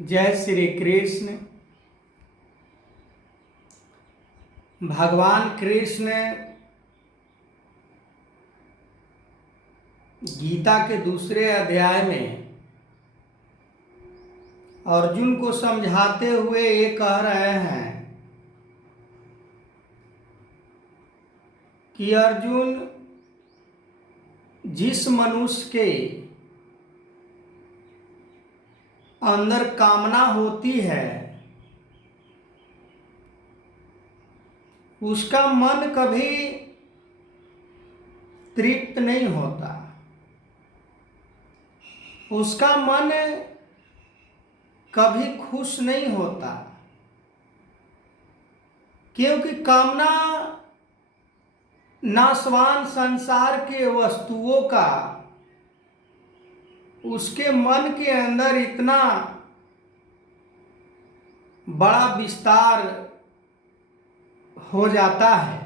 जय श्री कृष्ण। भगवान कृष्ण गीता के दूसरे अध्याय में अर्जुन को समझाते हुए ये कह रहे हैं कि अर्जुन, जिस मनुष्य के अंदर कामना होती है उसका मन कभी तृप्त नहीं होता, उसका मन कभी खुश नहीं होता, क्योंकि कामना नाशवान संसार के वस्तुओं का उसके मन के अंदर इतना बड़ा विस्तार हो जाता है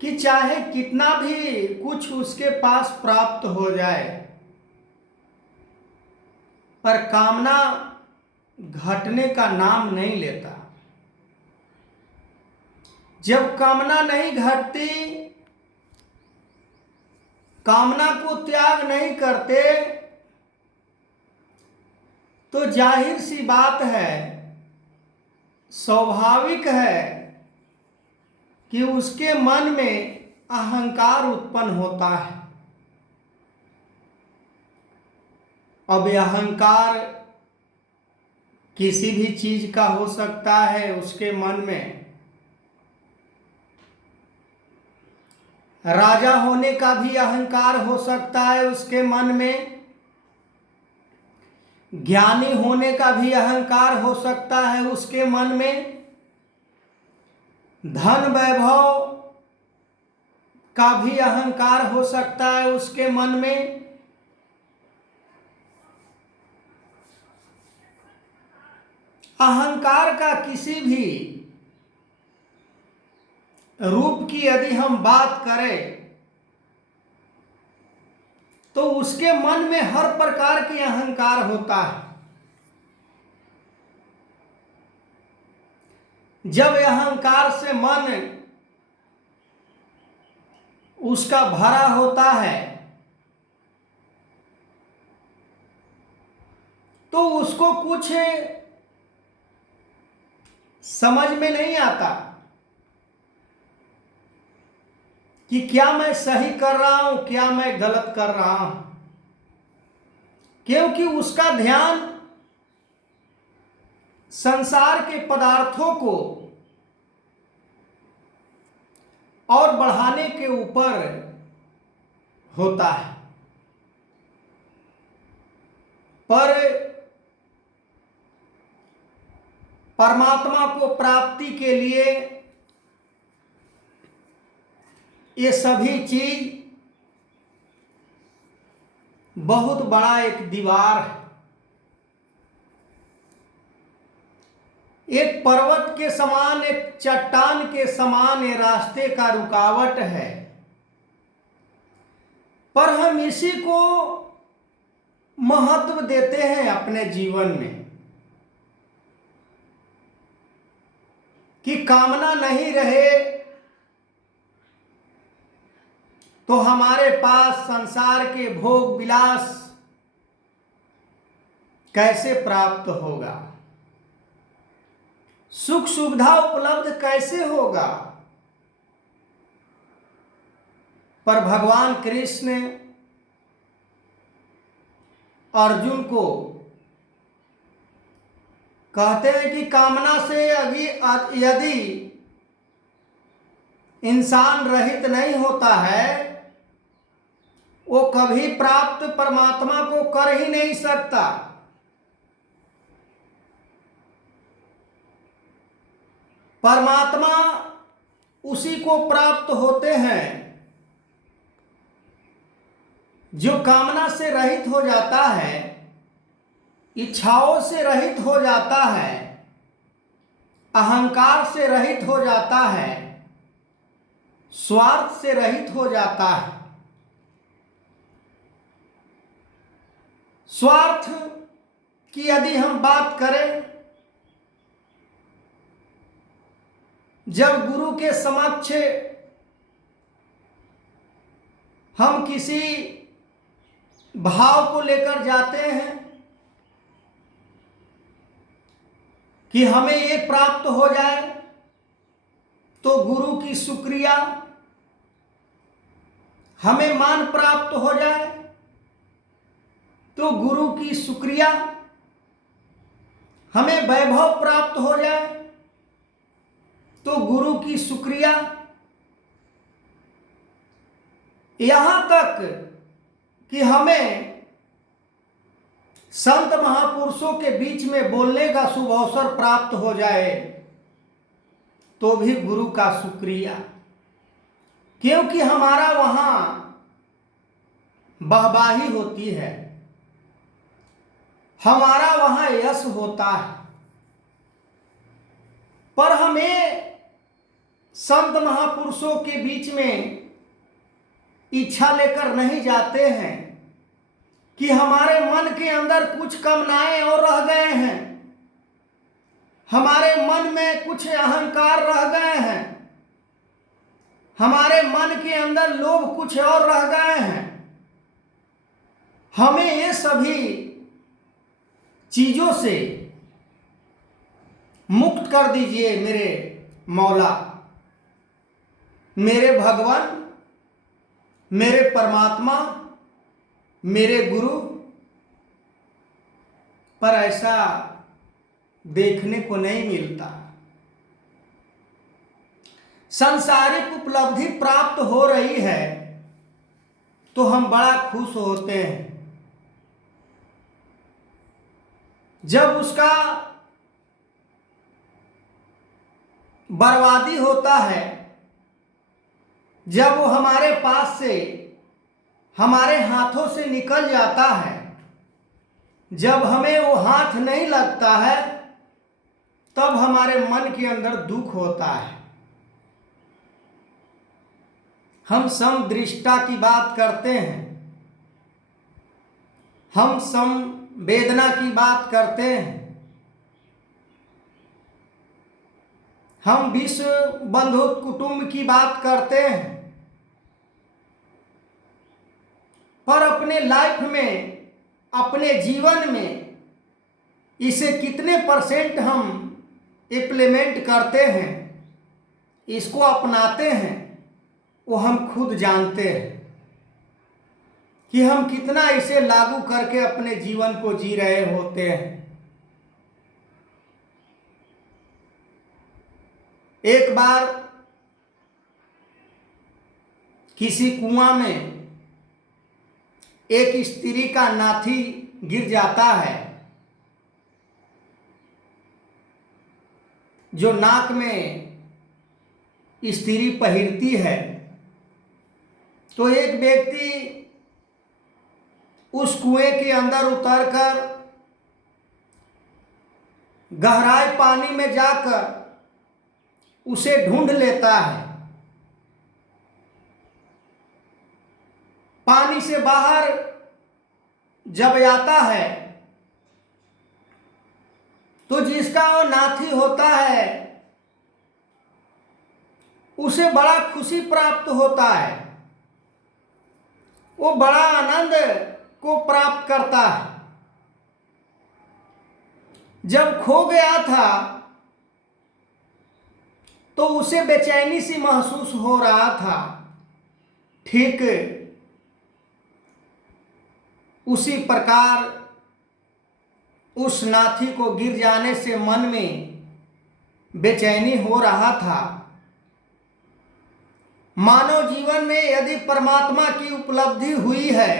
कि चाहे कितना भी कुछ उसके पास प्राप्त हो जाए, पर कामना घटने का नाम नहीं लेता। जब कामना नहीं घटती, कामना को त्याग नहीं करते, तो जाहिर सी बात है, स्वाभाविक है कि उसके मन में अहंकार उत्पन्न होता है। अब यह अहंकार किसी भी चीज का हो सकता है। उसके मन में राजा होने का भी अहंकार हो सकता है, उसके मन में ज्ञानी होने का भी अहंकार हो सकता है, उसके मन में धन वैभव का भी अहंकार हो सकता है, उसके मन में अहंकार का किसी भी रूप की यदि हम बात करें तो उसके मन में हर प्रकार के अहंकार होता है। जब अहंकार से मन उसका भरा होता है तो उसको कुछ समझ में नहीं आता कि क्या मैं सही कर रहा हूं, क्या मैं गलत कर रहा हूं, क्योंकि उसका ध्यान संसार के पदार्थों को और बढ़ाने के ऊपर होता है। पर परमात्मा को प्राप्ति के लिए ये सभी चीज बहुत बड़ा एक दीवार है, एक पर्वत के समान, एक चट्टान के समान ये रास्ते का रुकावट है। पर हम इसी को महत्व देते हैं अपने जीवन में कि कामना नहीं रहे तो हमारे पास संसार के भोग विलास कैसे प्राप्त होगा, सुख सुविधा उपलब्ध कैसे होगा। पर भगवान कृष्ण अर्जुन को कहते हैं कि कामना से यदि इंसान रहित नहीं होता है, वो कभी प्राप्त परमात्मा को कर ही नहीं सकता। परमात्मा उसी को प्राप्त होते हैं जो कामना से रहित हो जाता है, इच्छाओं से रहित हो जाता है, अहंकार से रहित हो जाता है, स्वार्थ से रहित हो जाता है। स्वार्थ कि यदि हम बात करें, जब गुरु के समक्ष हम किसी भाव को लेकर जाते हैं कि हमें ये प्राप्त हो जाए, तो गुरु की शुक्रिया, हमें मान प्राप्त हो जाए तो गुरु की शुक्रिया, हमें वैभव प्राप्त हो जाए तो गुरु की शुक्रिया, यहां तक कि हमें संत महापुरुषों के बीच में बोलने का शुभ अवसर प्राप्त हो जाए तो भी गुरु का शुक्रिया, क्योंकि हमारा वहां वाहवाही होती है, हमारा वहां यश होता है। पर हमें संत महापुरुषों के बीच में इच्छा लेकर नहीं जाते हैं कि हमारे मन के अंदर कुछ कामनाएं और रह गए हैं, हमारे मन में कुछ अहंकार रह गए हैं, हमारे मन के अंदर लोभ कुछ और रह गए हैं। हमें ये सभी चीजों से मुक्त कर दीजिए मेरे मौला, मेरे भगवान, मेरे परमात्मा, मेरे गुरु। पर ऐसा देखने को नहीं मिलता। सांसारिक उपलब्धि प्राप्त हो रही है तो हम बड़ा खुश होते हैं, जब उसका बर्बादी होता है, जब वो हमारे पास से, हमारे हाथों से निकल जाता है, जब हमें वो हाथ नहीं लगता है, तब हमारे मन के अंदर दुख होता है। हम समदृष्टा की बात करते हैं, हम संवेदना की बात करते हैं, हम विश्व बंधु कुटुंब की बात करते हैं, पर अपने लाइफ में, अपने जीवन में इसे कितने % हम इम्प्लीमेंट करते हैं, इसको अपनाते हैं, वो हम खुद जानते हैं कि हम कितना इसे लागू करके अपने जीवन को जी रहे होते हैं। एक बार किसी कुआं में एक स्त्री का नाथी गिर जाता है, जो नाक में स्त्री पहिरती है। तो एक व्यक्ति उस कुएं के अंदर उतरकर गहराई पानी में जाकर उसे ढूंढ लेता है। पानी से बाहर जब आता है तो जिसका वो नाथी होता है उसे बड़ा खुशी प्राप्त होता है, वो बड़ा आनंद को प्राप्त करता है। जब खो गया था तो उसे बेचैनी सी महसूस हो रहा था। ठीक उसी प्रकार उस नाथी को गिर जाने से मन में बेचैनी हो रहा था। मानव जीवन में यदि परमात्मा की उपलब्धि हुई है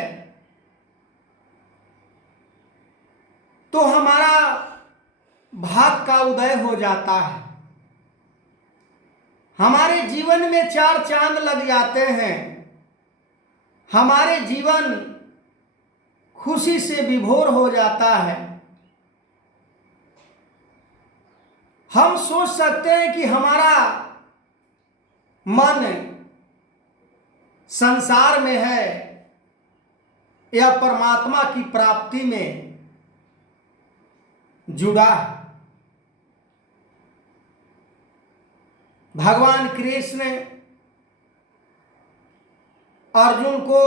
तो हमारा भाग का उदय हो जाता है, हमारे जीवन में 4 चांद लग जाते हैं, हमारे जीवन खुशी से विभोर हो जाता है। हम सोच सकते हैं कि हमारा मन संसार में है या परमात्मा की प्राप्ति में, जुड़ा है। भगवान कृष्ण अर्जुन को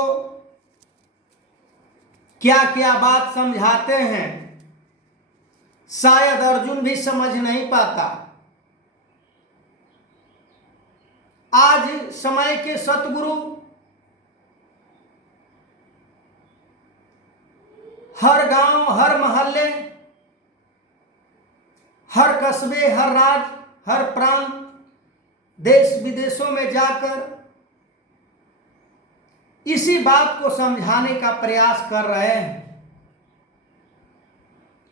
क्या क्या बात समझाते हैं, शायद अर्जुन भी समझ नहीं पाता। आज समय के सतगुरु हर गांव, हर मोहल्ले, हर कस्बे, हर राज्य, हर प्रांत, देश विदेशों में जाकर इसी बात को समझाने का प्रयास कर रहे हैं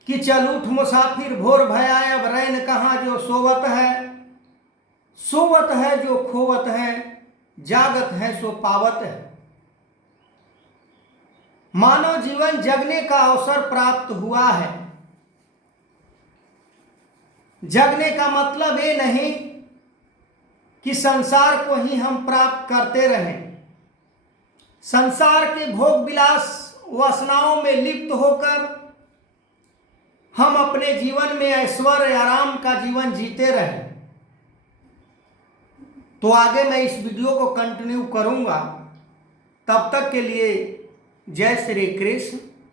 कि चल उठ मुसाफिर भोर भयाए, अब रैन कहाँ जो सोवत है, सोवत है जो खोवत है, जागत है सो पावत है। मानव जीवन जगने का अवसर प्राप्त हुआ है। जगने का मतलब ये नहीं कि संसार को ही हम प्राप्त करते रहें, संसार के भोग विलास वासनाओं में लिप्त होकर हम अपने जीवन में ऐश्वर्य आराम का जीवन जीते रहें। तो आगे मैं इस वीडियो को कंटिन्यू करूंगा। तब तक के लिए जय श्री कृष्ण।